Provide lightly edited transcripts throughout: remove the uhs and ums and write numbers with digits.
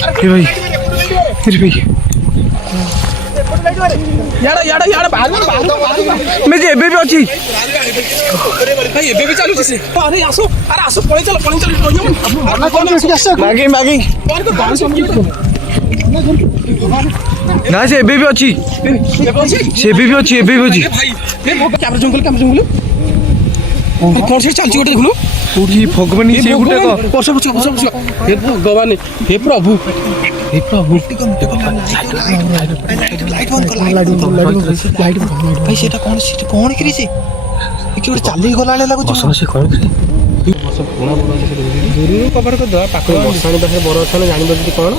भाई मैं एबे भी अच्छी एबे भी चलुची से अरे आसो पळे चल मागे मागे ना से एबे भी अच्छी से एबे भी अच्छी भाई कैमरा जंगल कौन से चलची गोटे देखुनु कोठी भगवान से गोटे पछ हे भगवान हे प्रभु लाइट भाई सेटा कौन करी से कि चली गला लागु से कौन करी दूर कवर कर दो पाखो मसाणी पाखे बड़ अछन जानि बजती कौन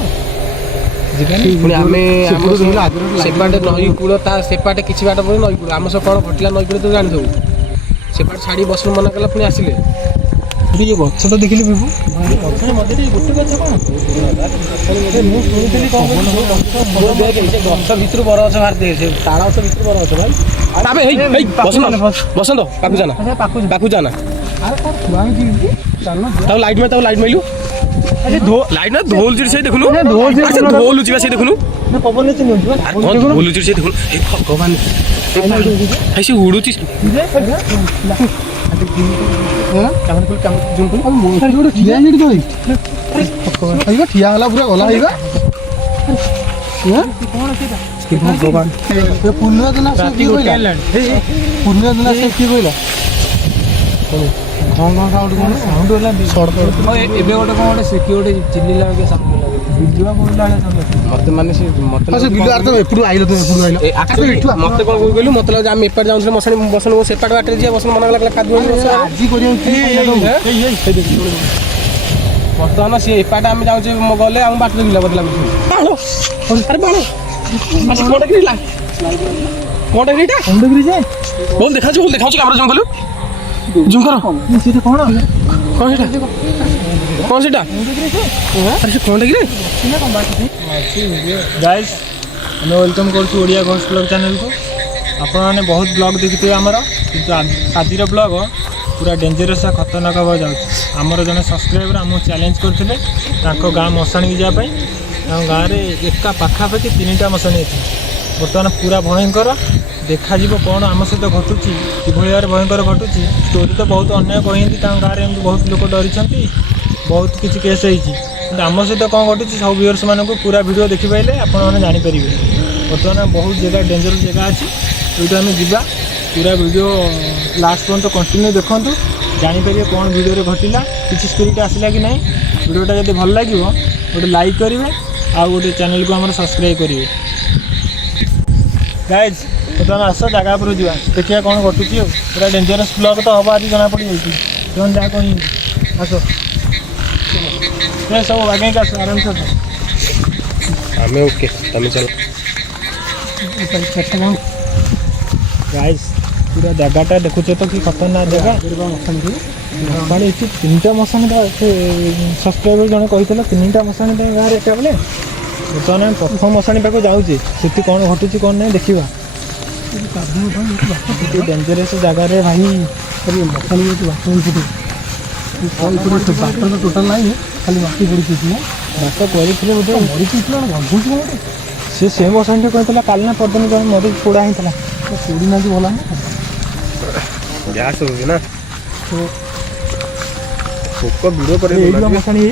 पुणी आमे सेपाटे नई कूल ता सेपाटे किछि बाट पर नई कूल आम सब कौन घटिला नई कूल तो जानि दो सेपाट छाड़ी बस मना कला पुणी आसिले ये गछ तो देखिले बिबू गछ मध्ये गोटे गछ कौन गछ भितर बर गछ बाहर दे ताड़ा गछ भितर बर गछ भाई ताबे हे बसंत पाखु जाना तब लाइट माइलू लाइट ना धोल चिर से देखुनु धोल उचिबा से देखुनु पवन ने चिन्ह कौन धोल उचिर से देखुनु हे भगवान ऐसे उड़ुची ठिया होला पूरा गला आइबा भगवान पुण्य दिना से की कहला पुण्य दिना से की कहला साउंड होला सड़क एबे गोटे कोन गोटे सेकी गोटे चिल्ली लागे साउंड लागे बिजुआ बोलला मते माने से मते अच्छा बिजु आर तो एपुडू आइलो आकाश मते कोन कहलु मते लागे हम एपार जाउछले मसानी बसन वो सेपाट बाटे जे बसन मन लागला कादु आजी करियो वर्तमान से एपाट हम जाउछे गले हम बाट गिला बदला बालो अरे बालो मासे कोन गिला कोन गिला बोल देखा कैमरा जंगल जूम करो सीधा कौन सेटा अरे कौन देखिए गाइस हमें वेलकम कर ओडिया घोष ब्लॉग चैनल को आपने बहुत ब्लॉग देखिए आमर कि आज ब्लॉग पूरा डेंजरस खतरनाक भाव जाऊँ आमर जड़े सब्सक्राइबर आम चैलेंज करते गाँ मशाणी जावाई गाँव में एका पाखापाखि 3टा मशाणी अच्छी बर्तमान पूरा भयंकर देखा कौन आम सहित घटुची कि भाव भयंकर घटुची स्टोरी तो बहुत अन्याय कहती गाँव में बहुत लोग डरी बहुत किसी केस होती आम सहित कौन घटुची सब व्यूअर्स मानक पूरा वीडियो देखिपारे आपने जानीपर बर्तमान बहुत जगह डेंजरस जगह अच्छी ये आम जा पूरा वीडियो लास्ट पर्यंत कंटिन्यू देखूँ जानीपर कौन वीडियो घटला किसी स्पिरिट आसला कि नहीं वीडियोटा जब भल लगे गोटे लाइक करेंगे आ गोटे चैनल को आम सब्सक्राइब करेंगे गाइज बर्तमान आस जगह पर जा देखिए कौन घटुची पूरा डेंजरस ब्लॉग तो हम आज जना पड़ जाए जहाँ कह आस सब आगे आस आराम से हमें ओके तमें चल गाइज पूरा जगहटा देखुच तो कि खतरनाक जगह मशाणी 3टा मशाणी सब्सक्राइबर जन कही 3टा मशाणी गाँव में एका बेले बर्तमान प्रथम मशाणी पाक जाऊे से कौन घटुची कौन नहीं देखा डेंजरस जगार भाई मशाणी बाटर टोटाल ना खाली माटी पड़ी बात करते बोधे मरी सी से मशाणी कहता काली ना परदिन जब मरी पोड़ा होता पोड़ी ना भला गैस ना पोक वीडियो पर मशाणी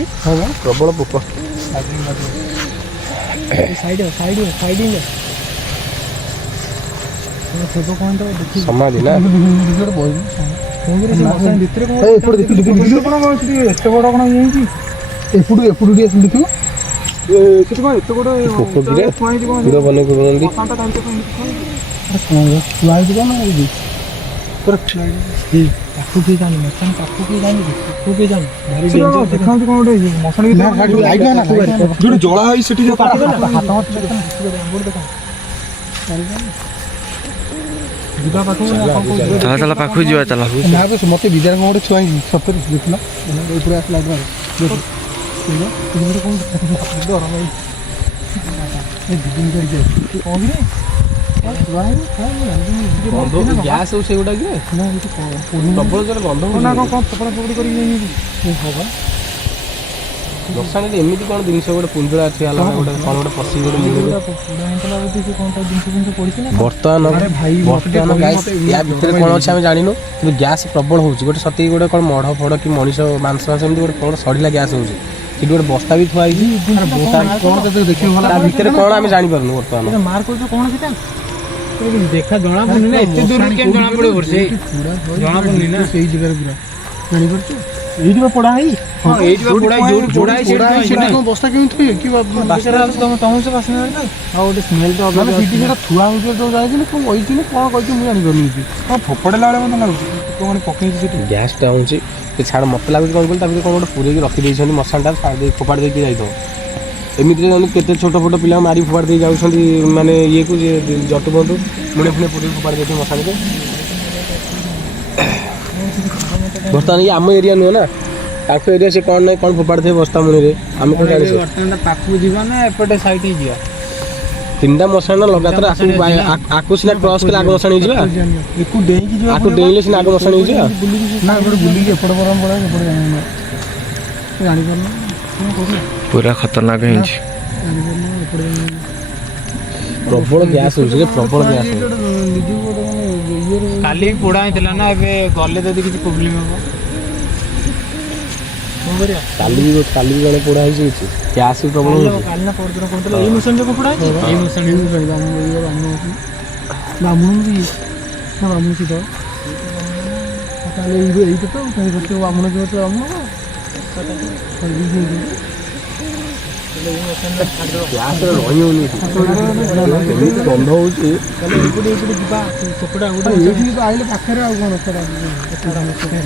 प्रबल पोक साइड समाधि ना चला पाखु जा चला मत विद्या कौन गोटे छुआ सतर देखना पूरा आसला गैस से गुटा प्रबल जोर गंध कपड़ा पकड़ी कर ବର୍ଷାରେ ଏମିତି କ'ଣ ଜିନିଷ ଗୋଟେ ପୁଞ୍ଜୁରା ଅଛି ହେଲା ଗୋଟେ କ'ଣ ଗୋଟେ ପଶି ଗୋଟେ ବର୍ତ୍ତମାନ ଗାଇସ୍ ୟା ଭିତରେ କ'ଣ ଅଛି ଆମେ ଜାଣିନୁ କିନ୍ତୁ ଗ୍ୟାସ୍ ପ୍ରବଳ ହେଉଛି ଗୋଟେ ସତେକି ଗୋଟେ କ'ଣ ମଢ଼ ଫଡ଼ କି ମଣିଷ ମାଂସ ଏମିତି ଗୋଟେ କ'ଣ ସଢ଼ିଲା ଗ୍ୟାସ୍ ହେଉଛି ସେଠି ଗୋଟେ ବସ୍ତା ବି ଥୁଆ ହେଇଛି ତା ଭିତରେ କ'ଣ ଆମେ ଜାଣିପାରୁନୁ ବର୍ତ୍ତମାନ ଦେଖା ଜଣା ପଡୁନି ନା ଏତେ ଦୂର କେମିତି ଜଣା ପଡିବ ବର୍ଷେ ଜଣା ପଡୁନି ନା ସେଇ ଜାଗାରେ ପୁରା ଜାଣିପାରୁଛୁ ଏଇଠି ବା ପଡା ହେଇ ହଁ ଏଇଠି ବା ପଡା ହେଇ ଯୋଉଠି ପଡା ହେଇ ସେଠି କଣ ବସ୍ତା କେମିତି ଥୁଏ କି ବାସ୍ନା ଆସୁଛି ତମ ସେ ବାସ୍ନା ନା ଆଉ ଗୋଟେ ସ୍ମେଲ ତ ମାନେ ସେଠି ସେଟା ଥୁଆ ହଉଛି ତ ଯାଇଥିଲି କଣ କହିଛି କଣ କହିଛି ମୁଁ ଜାଣିପାରୁନି କଣ ଫୋପଡେଲା ବେଳେ ମତେ ଲାଗୁଛି କଣ ପକେଇଛି ସେଠି ଗ୍ୟାସ୍ଟା ହେଉଛି ସେ ଛାଡ଼ ମୋତେ ଲାଗୁଛି କ'ଣ କହିଲି ତା ଭିତରେ କ'ଣ ଗୋଟେ ପୁରେଇକି ରଖିଦେଇଛନ୍ତି ମଶାନଟା ଫୋପାଡ଼ି ଦେଇକି ଯାଇଥିବ ଏମିତିରେ କେତେ ଛୋଟ ଛୋଟ ପିଲା ମାରି ଫୋପାଡ଼ି ଦେଇ ଯାଉଛନ୍ତି ମାନେ ଇଏକୁ ଯେ ଜଟୁ ବନ୍ଧୁ ମୁଣେ ଫୁଣେ ପୁରେଇକି ଫୋପାଡ଼ି ଦେଇଥିବ ମଶାନକୁ ବର୍ତ୍ତମାନ ଇଏ ଆମ ଏରିଆ ନୁହେଁ ନା ତାଙ୍କ ଏରିଆ ସେ କ'ଣ ନାହିଁ କ'ଣ ଫୋପାଡ଼ି ଥିବେ ବସ୍ତା ମୁଣିରେ ଆମେ କ'ଣ ଜାଣିଛୁ ବର୍ତ୍ତମାନ ପାଖକୁ ଯିବା ନା ଏପଟେ ସାଇଡ୍ ଯିବା ତିନିଟା ମଶାଣ ଲଗାତାର ଆକୁ ସିନା କ୍ରସ୍ କଲେ ଆଗ ମଶାଣ ହେଇଯିବା ଏକୁ ଡେଇଁକି ଯିବା ଆକୁ ଡେଇଁଲେ ସିନା ଆଗ ମଶାଣ ହେଇଯିବା ନା ଏପଟେ ବୁଲିକି ଏପଟେ ବରଂ ପଳା ଏପଟେ ଜାଣିପାରୁନ ପୁରା ଖତରନାକ ହେଇଛି ପ୍ରବଳ ଗ୍ୟାସ୍ ହେଉଛି ପ୍ରବଳ ଗ୍ୟାସ୍ କାଲି ପୋଡ଼ା ହେଇଥିଲା ନା ଏବେ ଗଲେ ଯଦି କିଛି ପ୍ରୋବ୍ଲେମ୍ ହେବ କ'ଣ କରିବା କାଲି ବି ଜଣେ ପୋଡ଼ା ହେଇଛି କିଛି ଗ୍ୟାସ୍ ବି ପ୍ରବଳ ହେଉଛି କାଲି ନା ପରଦିନ କହୁଥିଲା ଏଇ ମଶାଣି ଯୋଗୁଁ ପୋଡ଼ା ହେଇଛି ଏଇ ମଶାଣି ବ୍ରାହ୍ମଣ ସହିତ ତାହେଲେ ଏଇଟା ତ ବ୍ରାହ୍ମଣ ଯିବ ତ ବ୍ରାହ୍ମଣ ଗ୍ୟାସ୍ ରହି ହେଉନି ଏମିତି ଗନ୍ଧ ହେଉଛି ଏଇପଟେ ଯିବା ସେପଟେ ଆଇଲେ ପାଖରେ ଆଉ କ'ଣ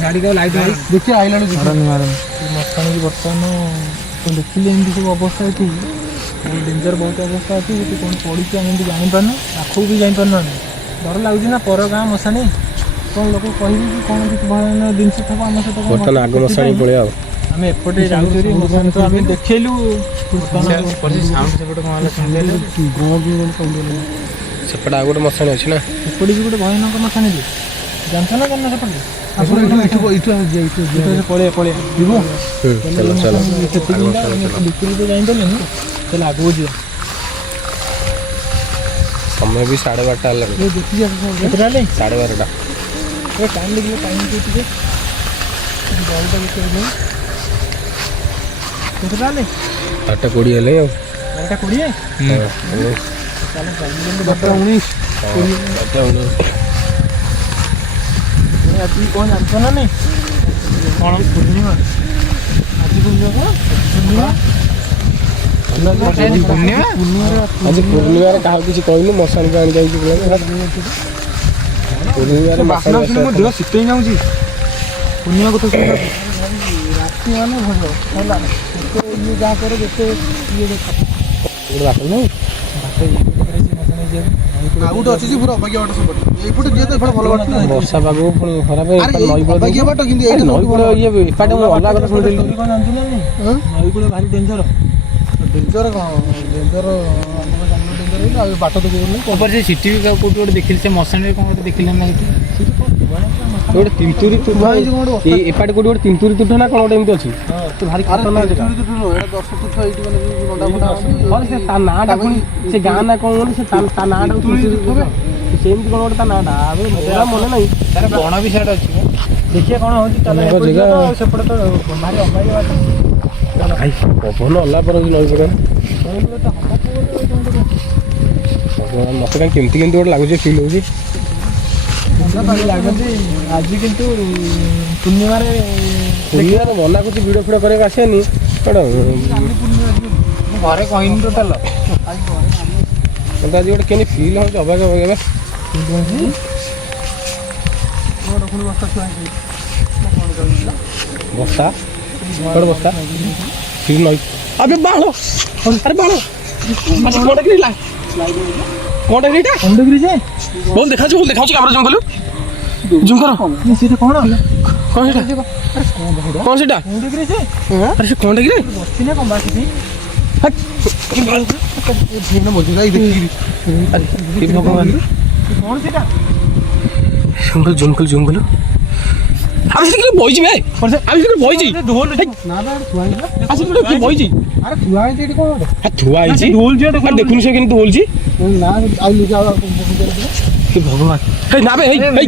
ଗାଡ଼ି ଲାଇଟ୍ ଦେଖିବା ଆଇଲାଣି ମଶାଣିକି ବର୍ତ୍ତମାନ ଦେଖିଲେ ଏମିତି ସବୁ ଅବସ୍ଥା ଅଛି ଡେଞ୍ଜର ବହୁତ ଅବସ୍ଥା ଅଛି ସେଠି କ'ଣ ପଡ଼ିଛି ଆମେ ଏମିତି ଜାଣିପାରୁନୁ ପାଖକୁ ବି ଯାଇପାରୁନୁ ଆମେ ଡର ଲାଗୁଛି ନା ପର ଗାଁ ମଶାଣି କ'ଣ ଲୋକ କହିବେ କି କ'ଣ କିଛି ଭୟାନକ ଜିନିଷ ଥିବ ଆମ ସହିତ ବର୍ତ୍ତମାନ ଆଗ ମଶାଣି ପଳେଇବା ଆଉ ଆମେ ଏପଟେ ଯାଉଛୁ ତ ଆମେ ଦେଖେଇଲୁ ସେପଟେ ଆଉ ଗୋଟେ ମଶାଣି ଅଛି ନା ସେପଟେ ବି ଗୋଟେ ଭୟାନକ ମଶାଣି ଯେ ଜାଣିଛ ନା ଜାଣିନା ସେପଟେ ପଳେଇବା ଯିବୁ ଭିତରକୁ ତ ଯାଇପାରିଲେନି ତାହେଲେ ଆଗକୁ ଯିବା ସମୟ ବି 12:30 ହେଲାଣି କେତେଟା ହେଲେ 12:30 ଟାଇମ୍ ଲାଗିବ ଟାଇମ୍ ଟିକେ ବଲ୍ଟା କେତେ କେତେଟା ହେଲେ 8:20 ହେଲେ ଆଉ 8:20 ଆଜି କ'ଣ ଜାଣିଛ ନା ନାଇଁ କ'ଣ ପୂର୍ଣ୍ଣିମା ଆଜି ପୂର୍ଣ୍ଣିମା ଆଜି ପୂର୍ଣ୍ଣିମାରେ କାହାକୁ କିଛି କହିଲୁ ମଶାଣିକୁ ଆଣି ଯାଉଛି ପୂର୍ଣ୍ଣିମାରେ ବାସ୍ନା ମୋ ଦେହ ଶୀତେଇ ଯାଉଛି ପୂର୍ଣ୍ଣିମା କଥା ଶୁଣିଲା ରାତି ମାନେ ଭଲ ହେଲା ଇଏ ଯାହା ପରେ ଯେତେ ଇଏ ବାଟ ନାହିଁ ଆଉ ଗୋଟେ ଅଛି ଯେ ପୁରା ଅବାଗିଆ ବାଟ ସେପଟେ ଏଇପଟେ ଯିଏ ତ ଏପଟେ ଭଲ ବାଟ ବର୍ଷା ପାଗକୁ ପୁଣି ଖରାପ ଅବାଗିଆ ବାଟ କିନ୍ତୁ ଏଇଟା ନଈ କୂଳ ଇଏ ଏପାଟେ ମୁଁ ଅଲଗା କଥା ଶୁଣିଥିଲି କ'ଣ ଜାଣିଛୁ ନା ନଈ କୂଳ ଭାରି ଡେଞ୍ଜର ଡେଞ୍ଜର କ'ଣ ଡେଞ୍ଜର ଆମର ଜାଣିନ ଡେଞ୍ଜର ହେଇଛି ଆଉ ବାଟ ତ କହୁନି ତାପରେ ସେ ସିଟି ବି କୋଉଠି ଗୋଟେ ଦେଖିଲି ସେ ମଶାଣିରେ କ'ଣ ଗୋଟେ ଦେଖିଲେ ନା ସେଠି ଗୋଟେ ତିନ୍ତୁରି ତୁଠ ଏପାଟେ କୋଉଠି ଗୋଟେ ତିନ୍ତୁରି ତୁଠ ନା କ'ଣ ଗୋଟେ ଏମିତି ଅଛି ଭାରି ଖତରନାକ ସେ ତା ନାଁଟା ପୁଣି ସେ ଗାଁ ନା କ'ଣ ସେ ତା ନାଁଟା ସେମିତି କ'ଣ ଗୋଟେ ତା ନାଁଟା ମନେ ନାହିଁ ତାର ବଣ ବି ସିଆଡ଼େ ଅଛି ଦେଖିବା କ'ଣ ହେଉଛି ସେପଟେ ତ ଭାରି ଅବାଗିଆ ବାଟ ପବନ ଅଲା ପରେ ନଈ ପଟେ ମୋତେ କାହିଁ କେମିତି ଗୋଟେ ଲାଗୁଛି ଫିଲ୍ ହେଉଛି ଲାଗୁଛି ଆଜି କିନ୍ତୁ ପୂର୍ଣ୍ଣିମାରେ ମନା କରୁଛି ଭିଡ଼ିଓ ଫିଡ଼ିଓ କରିବାକୁ ଆସିବନି କ'ଣ ଘରେ କହିନି ଟୋଟାଲ ମୋତେ ଆଜି ଗୋଟେ କେମିତି ଫିଲ୍ ହେଉଛି ଅବାଗିଆ ଅବାଗିଆ ବସ୍ତା କ'ଣ ବସ୍ତା ସେଠି ନଈ ଆବେ ବାଳ ଆରେ ବାଳ କ'ଣଟା କିଣିଲା କ'ଣଟା କିଣିଟା ଖଣ୍ଡଗିରି ଯେ ଭଲ ଦେଖାଉଛି କ୍ୟାମେରା ଜୁମ୍ କଲୁ ଜୁମ୍ କର ସେଟା କ'ଣ କ'ଣ ସେଟା କ'ଣ ସେଟା ଖଣ୍ଡଗିରି ଯେ ଆରେ ସେ କ'ଣଟା କିରେ ବସିଛି ନା କ'ଣ ବାସିଛି ଭଗବାନ କ'ଣ ସେଟା ଜୁମ୍ କଲୁ আমি সেটা বইছি ভাই আমি সেটা বইছি ঢোল না না থুয়া ହେଇଥିଲା আসি সেটা কি বইছি আরে থুয়া ହେଇଛି ଏଠି କ'ଣ ଗୋଟେ হ্যাঁ থুয়া হইছি ঢোল যে আর দেখুন সে কিন্তু বলছি না ଆଉ ଲୁଚା হে ভগবান হেই না বে হেই হেই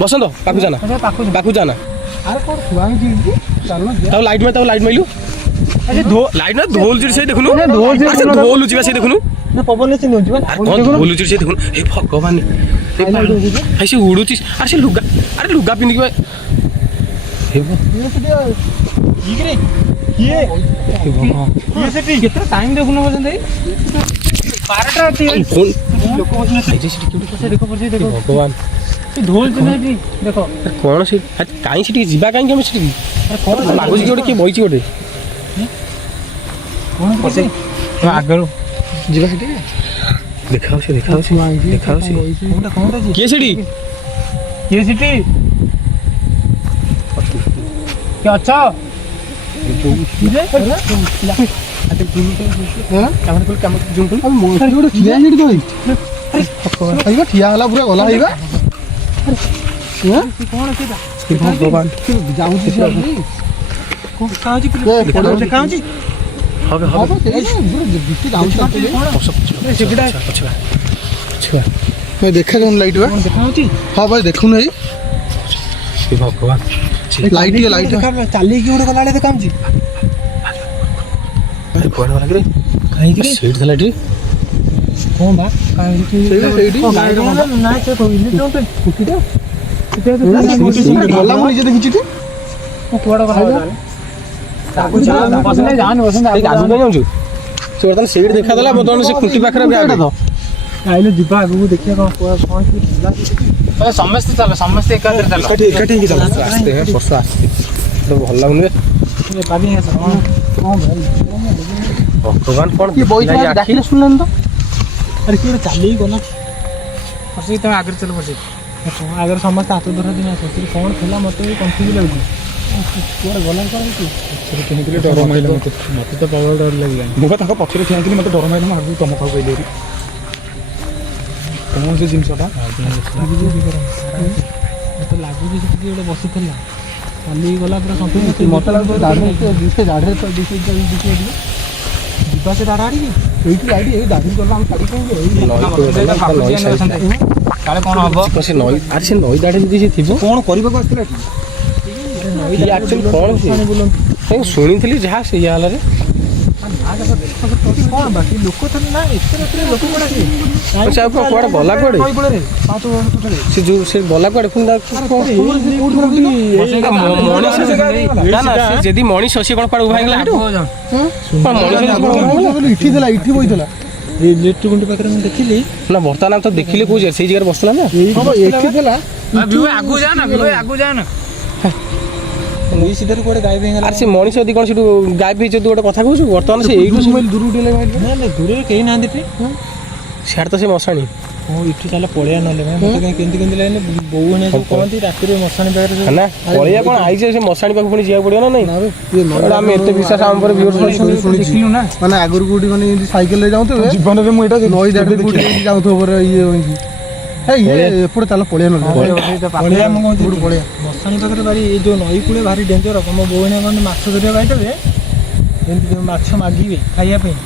বসন্ত পাকু জানা পাকু জানা আরে କ'ଣ থୁଆ ହେଇଛି ଏଠି ଚାଲୁନ তাও লাইট মাইলু আরে ঢোল লাইট না ঢোল জুড়ি সেই দেখুন ঢোল যে আচ্ছা ঢোল উচিবা সেই দেখুন না পবন আছে নউজি বা আর কোন ঢোল উচিবা সেই দেখুন হে ভগবান ভাই সে উড়ুচিস আর সে লুগা আরে লুগা পিন্ধিকি ভাই হে কি রে কি কি সেটি কেতে টাইম দেখুন বসন্ত এই 12টা আছে ফোন লোক বসনে এই যে সিকিউরিটি আছে দেখো পড়ছি দেখো ভগবান ঢোল যে নাই দেখো কোন সে কাই সিটি ଯିବା କାହିଁକି ଆମେ ସିଟି আরে কোন ଲାଗୁଛି କି ଗୋଟେ କିଏ ବଇଛି ଗୋଟେ কোন পড়ছে তো আগରୁ ଯିବା ସିଟି ଦେଖାଉଛି ଦେଖାଉଛି কোনটা কোনটা জি କିଏ ସେଠି কি সেটি কি আচ্ছা কি রে ଗୋଟେ ଠିଆ ହେଇଛି ତ ଏଇ ଠିଆ ହେଲା ପୁରା ଗଲା ହେଇବା কোন সেটা ଭଗବାନ ଯାଉଛି কোন কাউজি দেখাউজি হবে ହବ ବିକି ଯାଉଛି ସେଟା ଦେଖା ଯାଉନି ଲାଇଟ୍ ବା কোন দেখাউজি ହଁ ଭାଇ ଦେଖୁନୁ ଏଇ ଭଗବାନ ଲାଇଟ୍ ଲାଇଟ୍ ଚାଲିକି ଗୋଟେ ଗଲାବେଳେ ଦେખાଉଜି କୁଆଡ଼େ ଗଲା କି କାହିଁକି ସେଇଠି ଥିଲା ଏଠି কোন বা କାହିଁକି ସେଇଠି ନା ସେ କହିଲି ତ କୁଟିଟା ଗଲା ମୁଁ ନିଜେ ଦେଖିଛି ଟି କୁଆଡେ ଗଲା ବସନେ ଯାଆନି ବସନେ ଏଇ ଗାଜୁ କାଇଁ ଯାଉଛୁ ସେ ବର୍ତ୍ତମାନ ସେଇଠି ଦେଖାଦେଲା ବର୍ତ୍ତମାନ ସେ ଖୁଣ୍ଟି ପାଖରେ ବ୍ୟାଗ ଆଇଲେ ଯିବା ଆଗକୁ ଦେଖିବା କଣ ସମସ୍ତେ ଚାଲ ସମସ୍ତେ ଏକାଥରେ ଚାଲ ଏକାଠି ହେଇକି ଚାଲ ଆସ୍ତେ ବର୍ଷ ଆସ୍ତେ ତ ଭଲ ଲାଗୁନି ବେ ପାବି ଭଗବାନ କ'ଣ କିଏ ବଇଛି ଡାକିଲେ ଶୁଣିଲେନି ତ ଆରେ କିଏ ଚାଲିକି ଗଲା ବସିକି ତମେ ଆଗରେ ଚାଲ ବସିକି ଆଗରେ ସମସ୍ତେ ହାତ ଧରା ଦିନ ଆସ କ'ଣ ଥିଲା ମୋତେ ବି କନଫ୍ୟୁଜ୍ ଲାଗୁଛି କୁଆଡ଼େ ଗଲା କ'ଣ ହେଇଛି ପଛରେ କିଣିଥିଲେ ଡର ମାଇଲା ମୋତେ ମୋତେ ତ ପ୍ରବଳ ଡର ଲାଗିଲାନି ମୁଁ ତାଙ୍କ ପଛରେ ଠିଆ ହେଇଥିଲି ମୋତେ ଡର ମାଇଲା ମୁଁ ଆଗକୁ ତମ ପାଖକୁ କହିଲି କ'ଣ ସେ ଜିନିଷଟା ମୋତେ ଲାଗୁଛି ସେଠି କିଏ ଗୋଟେ ବସିଥିଲା ଚାଲିକି ଗଲା ପୁରା ସମ୍ପୂର୍ଣ୍ଣ ମତେ ଲାଗୁଛି ଦାଢ଼ି ସେ ଦାଢ଼ିରେ ଯିବା ସେ ଦାଦା ଆଡ଼ିକି ଏଇଠି ଲାଇଟ୍ ଏଇ ଦାଢ଼ି ଗଲା ଆମେ ଛାଡ଼ି କାଳେ କ'ଣ ହବ ସେ ନଈ ଆରେ ସେ ନଈ ଦାଢ଼ି ଯଦି ସେ ଥିବ କ'ଣ କରିବାକୁ ଆସିଥିଲା ଏଠି ଇଏ ଆକ୍ଚୁଆଲି କ'ଣ ସେ ଶୁଣିଥିଲି ଯାହା ସେଇଆ ହେଲାରେ କ'ଣ ବାକି ଲୋକ ଥିଲେ ନା ଏତେ ରାତିରେ ଲୋକ କୁଆଡ଼େ ସେ ଆଉ କୁଆଡ଼େ ଗଲା କୁଆଡ଼େ ସେ ଯୋଉ ସେ ଗଲା କୁଆଡ଼େ ପୁଣି ମଣିଷ ନା ନା ସେ ଯଦି ମଣିଷ ସିଏ କ'ଣ କୁଆଡ଼େ ଉଭା ହେଇଗଲା ଏଠି ଥିଲା ଏଠି ବଇଥିଲା ଇଲେକ୍ଟ୍ରିକ୍ ଗୁଣ୍ଡି ପାଖରେ ମୁଁ ଦେଖିଲି ନା ବର୍ତ୍ତମାନ ଆମେ ତ ଦେଖିଲେ କୋଉ ସେଇ ଜାଗାରେ ବସୁଥିଲା ନା ଏଠି ଥିଲା ଆଗକୁ ଯା ନା ଏଇ ସିଧାରେ କୁଆଡ଼େ ଗାଈ ହେଇଗଲା ଆରେ ସେ ମଣିଷ ଯଦି କ'ଣ ସେଠୁ ଗାୟବ ହେଇଛି ଯଦି ଗୋଟେ କଥା କହୁଛୁ ବର୍ତ୍ତମାନ ସେ ଏଇଠୁ ଦୂରକୁ ଟିକେ ନା ଦୂରରେ କେହି ନାହାନ୍ତି ଏଠି ସିଆଡ଼େ ତ ସେ ମଶାଣି ହଁ ଏଠି ଚାଲ ପଳେଇବା ନହେଲେ ମୋତେ କାହିଁ କେମିତି ଲାଗିଲେ ବୋଉ ମାନେ ସବୁ କହନ୍ତି ରାତିରେ ମଶାଣି ପାଖରେ ନା ପଳେଇବା କ'ଣ ଆଇছে ସେ ମଶାଣି ପାଖକୁ ପୁଣି ଯିବାକୁ ପଡ଼ିବ ନା ନାଇଁ ଆମେ ଏତେ ବିଶ୍ୱାସ ଆମ ପରେ ଦେଖିଲୁ ନା ମାନେ ଆଗରୁ କୋଉଠି ମାନେ ଏମିତି ସାଇକେଲରେ ଯାଉଥିବେ ଜୀବନରେ ମୁଁ ଏଇଟା ନଈ ଦାଢ଼ି କୋଉଠି ଯାଉଥିବ ପରେ ଇଏ ହୋଇକି ଏପଟେ ଚାଲ ପଳେଇବା ମଶାଣି ପାଖରେ ଭାରି ଏଇ ଯେଉଁ ନଈ କୂଳେ ଭାରି ଡେଞ୍ଜର ମୋ ବୋଉ ମାନେ ମାଛ ଧରିବା ଯାଇଥିବେ ଏମିତି ମାଛ ମାଗିବେ ଖାଇବା ପାଇଁ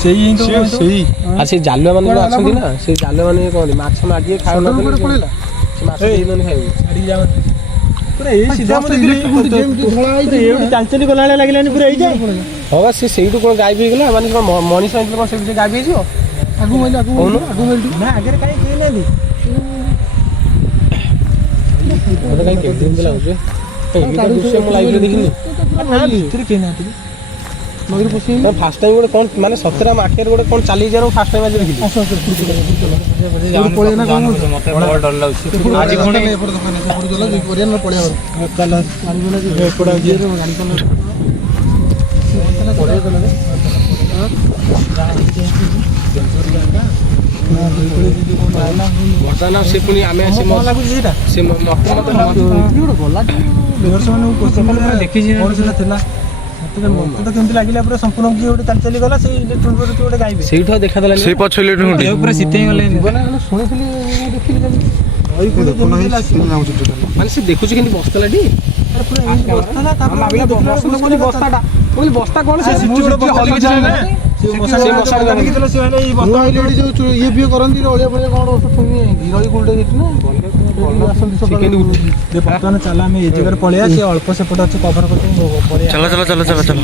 ସେଇ ହିଁ ସେଇ ଆଉ ସେ ଜାଲୁଆ ମାନେ ଯୋଉ ଅଛନ୍ତି ନା ସେ ଜାଲୁଆ ମାନେ କହନ୍ତି ମାଛ ମାଗିବେ ଖାଇବା ପଳେଇଲା ସେ ମାଛ ଦେଇମାନେ ଖାଇବେ ଛାଡ଼ିକି ଯାଆନ୍ତି ପୁରା ଏଇ ସିଧା ଏଇଠି ଚାଲି ଚାଲି ଗଲାବେଳେ ଲାଗିଲାନି ପୁରା ଏଇ ଯାଏ ହଁ ବା ସେ ସେଇଠୁ କ'ଣ ଗାୟବ ହେଇଗଲା ମାନେ କ'ଣ ମଣିଷ ହେଇଥିଲେ କ'ଣ ସେଇଠୁ ସେ ଗାୟବ ହେଇଯିବ ଆଗକୁ ନା ଆଗରେ କାହିଁ କେହି ନାହାନ୍ତି ମୋତେ କାହିଁ କେମିତି ଏମିତି ଲାଗୁଛି ଦୃଶ୍ୟ ମୁଁ ଲାଇଭ୍ରେ ଦେଖିନି ଭିତରେ କେହି ନାହାନ୍ତି ଫାର୍ଷ୍ଟ ଟାଇମ୍ ଗୋଟେ କ'ଣ ମାନେ ସତରେ ଆମ ଆଖିରେ ଗୋଟେ କ'ଣ ଚାଲି ଯିବାର ଫାର୍ଷ୍ଟ ଟାଇମ୍ ଆଜି ଦେଖିଲି ମୋତେ ବଡ଼ ଡର ଲାଗୁଛି ଆଜି ପୁଣି ବର୍ତ୍ତମାନ ସେ ପୁଣି ଆମେ ଲାଗୁଛି ସେଇଟା ସେ ମତେ ଦେଖିଛି ଥିଲା ମତେ ତ କେମିତି ଲାଗିଲା ପୁରା ସମ୍ପୂର୍ଣ୍ଣ କିଏ ଗୋଟେ ଚାଲି ଚାଲି ଗଲା ସେଇ ଇଲେକ୍ଟ୍ରିକ୍ କିଏ ଗୋଟେ ଗାଇବେ ସେଇଠୁ ଆଉ ଦେଖାଦେଲାନି ସେଇ ପଛ ଇଲେକ୍ଟ୍ରିକ୍ ପୁରା ଶୀତ ହେଇଗଲେ ଶୁଣିଥିଲି ଦେଖିଲି ମାନେ ସେ ଦେଖୁଛି କେମିତି ବସ୍ତାଲା ଟି ବସ୍ତା କଣ ସେ ଇଏ ଫିଏ କରନ୍ତି ଅଳିଆ ଫଳିଆ କଣ ରହି ଗୁଣ୍ଡ ହେଇଛି ନା ବର୍ତ୍ତମାନ ଚାଲ ଆମେ ଏ ଜାଗାରେ ପଳେଇବା ସେ ଅଳ୍ପ ସେପଟେ ଅଛି କଭର କରିକି ପଳେଇବା। ଚାଲ ଚାଲ ଚାଲ ଚାଲ ଚାଲ